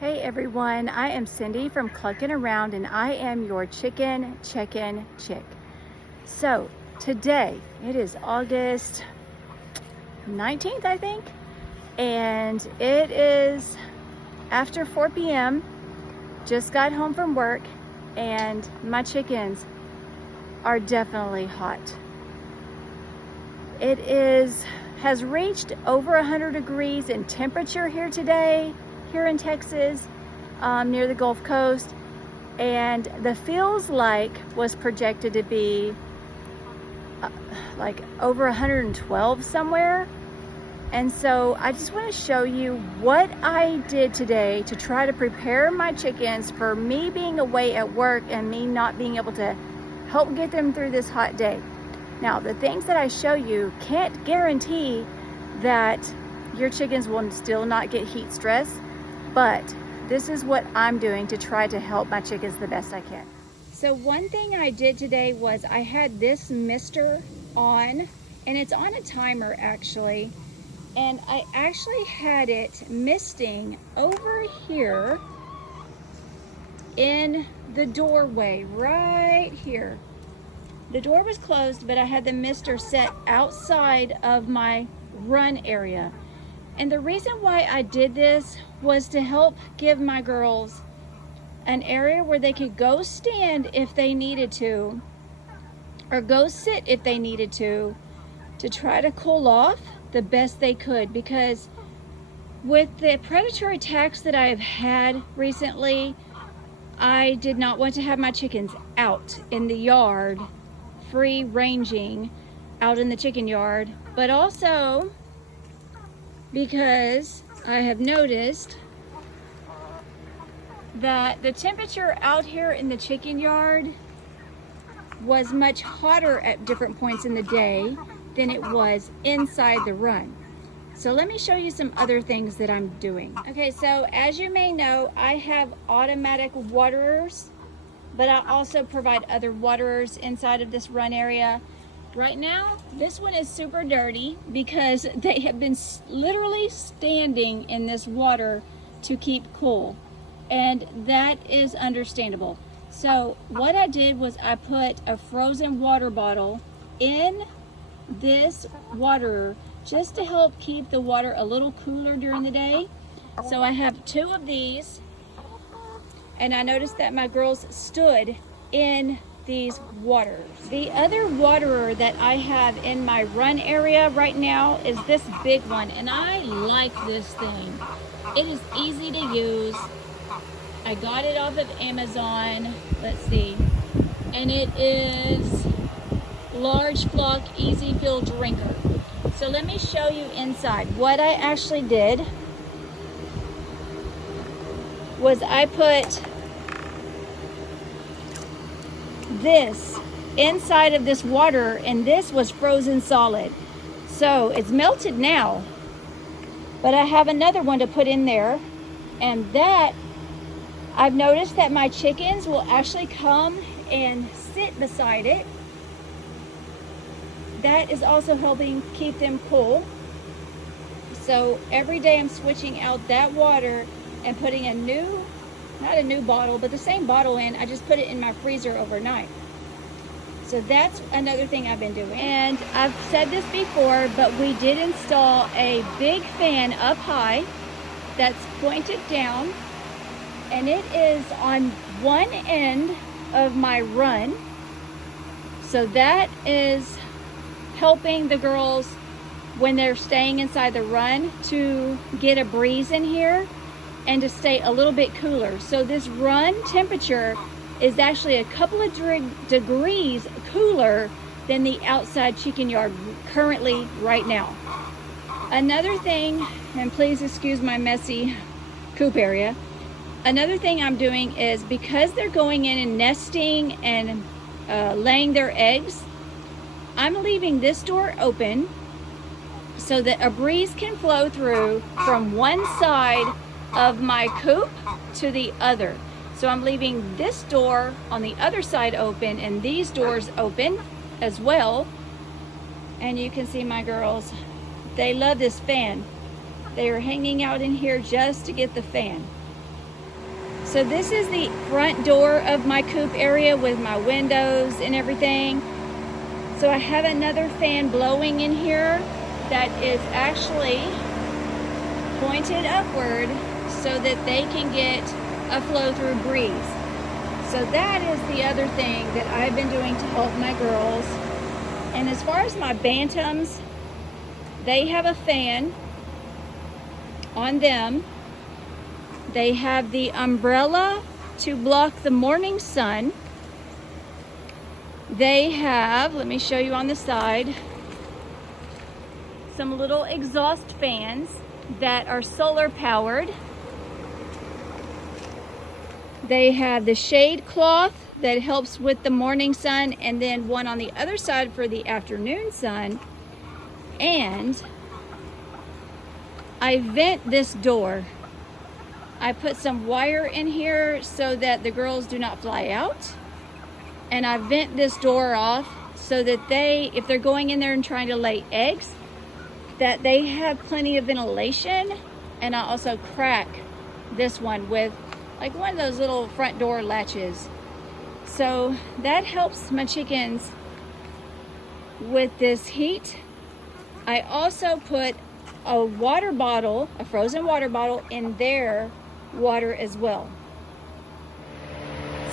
Hey everyone, I am Cindy from Clucking Around and I am your chicken check-in chick. So today, it is August 19th, I think, and it is after 4 p.m. Just got home from work and my chickens are definitely hot. It has reached over 100 degrees in temperature here today, here in Texas, near the Gulf Coast, and the feels like was projected to be like over 112 somewhere. And so I just want to show you what I did today to try to prepare my chickens for me being away at work and me not being able to help get them through this hot day. Now, the things that I show you can't guarantee that your chickens will still not get heat stress, but this is what I'm doing to try to help my chickens the best I can. So one thing I did today was I had this mister on, and it's on a timer actually, and I actually had it misting over here in the doorway right here. The door was closed, but I had the mister set outside of my run area. And the reason why I did this was to help give my girls an area where they could go stand if they needed to, or go sit if they needed to try to cool off the best they could. Because with the predator attacks that I've had recently, I did not want to have my chickens out in the yard, free ranging out in the chicken yard, but also because I have noticed that the temperature out here in the chicken yard was much hotter at different points in the day than it was inside the run. So let me show you some other things that I'm doing. Okay, so as you may know, I have automatic waterers, but I also provide other waterers inside of this run area. Right now, this one is super dirty because they have been literally standing in this water to keep cool, and that is understandable. So what I did was I put a frozen water bottle in this water just to help keep the water a little cooler during the day. So I have 2 of these, and I noticed that my girls stood in these waters. The other waterer that I have in my run area right now is this big one, and I like this thing. It is easy to use. I got it off of Amazon, let's see, and it is large flock easy fill drinker. So let me show you inside. What I actually did was I put this inside of this water, and this was frozen solid. So it's melted now, but I have another one to put in there, and that I've noticed that my chickens will actually come and sit beside it. That is also helping keep them cool. So every day I'm switching out that water and putting a new, not a new bottle, but the same bottle in. I just put it in my freezer overnight. So that's another thing I've been doing. And I've said this before, but we did install a big fan up high that's pointed down, and it is on one end of my run. So that is helping the girls when they're staying inside the run to get a breeze in here and to stay a little bit cooler. So this run temperature is actually a couple of degrees cooler than the outside chicken yard currently right now. Another thing, and please excuse my messy coop area, another thing I'm doing is, because they're going in and nesting and laying their eggs, I'm leaving this door open so that a breeze can flow through from one side of my coop to the other. So I'm leaving this door on the other side open and these doors open as well. And you can see my girls, they love this fan. They are hanging out in here just to get the fan. So this is the front door of my coop area with my windows and everything. So I have another fan blowing in here that is actually pointed upward so that they can get a flow through breeze. So that is the other thing that I've been doing to help my girls. And as far as my bantams, they have a fan on them. They have the umbrella to block the morning sun. They have, let me show you on the side, some little exhaust fans that are solar powered. They have the shade cloth that helps with the morning sun, and then one on the other side for the afternoon sun. And I vent this door. I put some wire in here so that the girls do not fly out. And I vent this door off so that they, if they're going in there and trying to lay eggs, that they have plenty of ventilation. And I also crack this one with like one of those little front door latches. So that helps my chickens with this heat. I also put a water bottle, a frozen water bottle, in their water as well.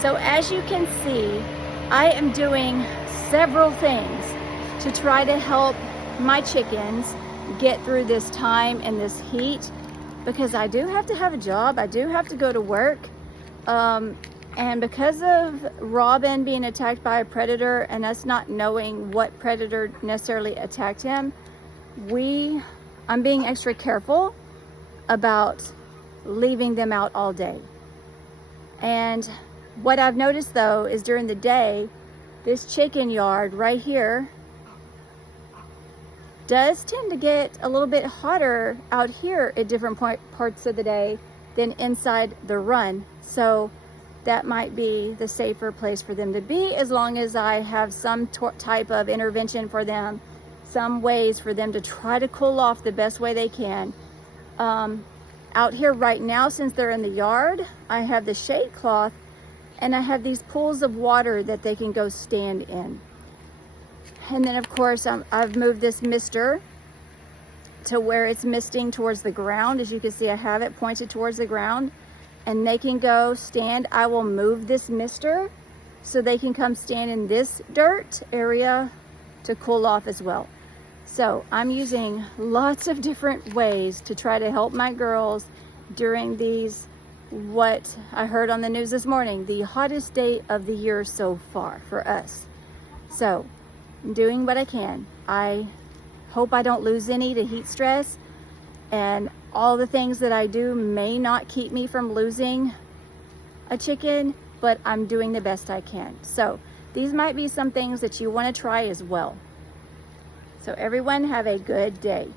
So as you can see, I am doing several things to try to help my chickens get through this time and this heat, because I do have to have a job. I do have to go to work. And because of Robin being attacked by a predator and us not knowing what predator necessarily attacked him, I'm being extra careful about leaving them out all day. And what I've noticed though is during the day, this chicken yard right here does tend to get a little bit hotter out here at different parts of the day than inside the run. So that might be the safer place for them to be, as long as I have some type of intervention for them, some ways for them to try to cool off the best way they can. Out here right now, since they're in the yard, I have the shade cloth and I have these pools of water that they can go stand in. And then of course, I've moved this mister to where it's misting towards the ground. As you can see, I have it pointed towards the ground and they can go stand. I will move this mister so they can come stand in this dirt area to cool off as well. So I'm using lots of different ways to try to help my girls during these, what I heard on the news this morning, the hottest day of the year so far for us. So I'm doing what I can. I hope I don't lose any to heat stress, and all the things that I do may not keep me from losing a chicken, but I'm doing the best I can. So these might be some things that you want to try as well. So everyone have a good day.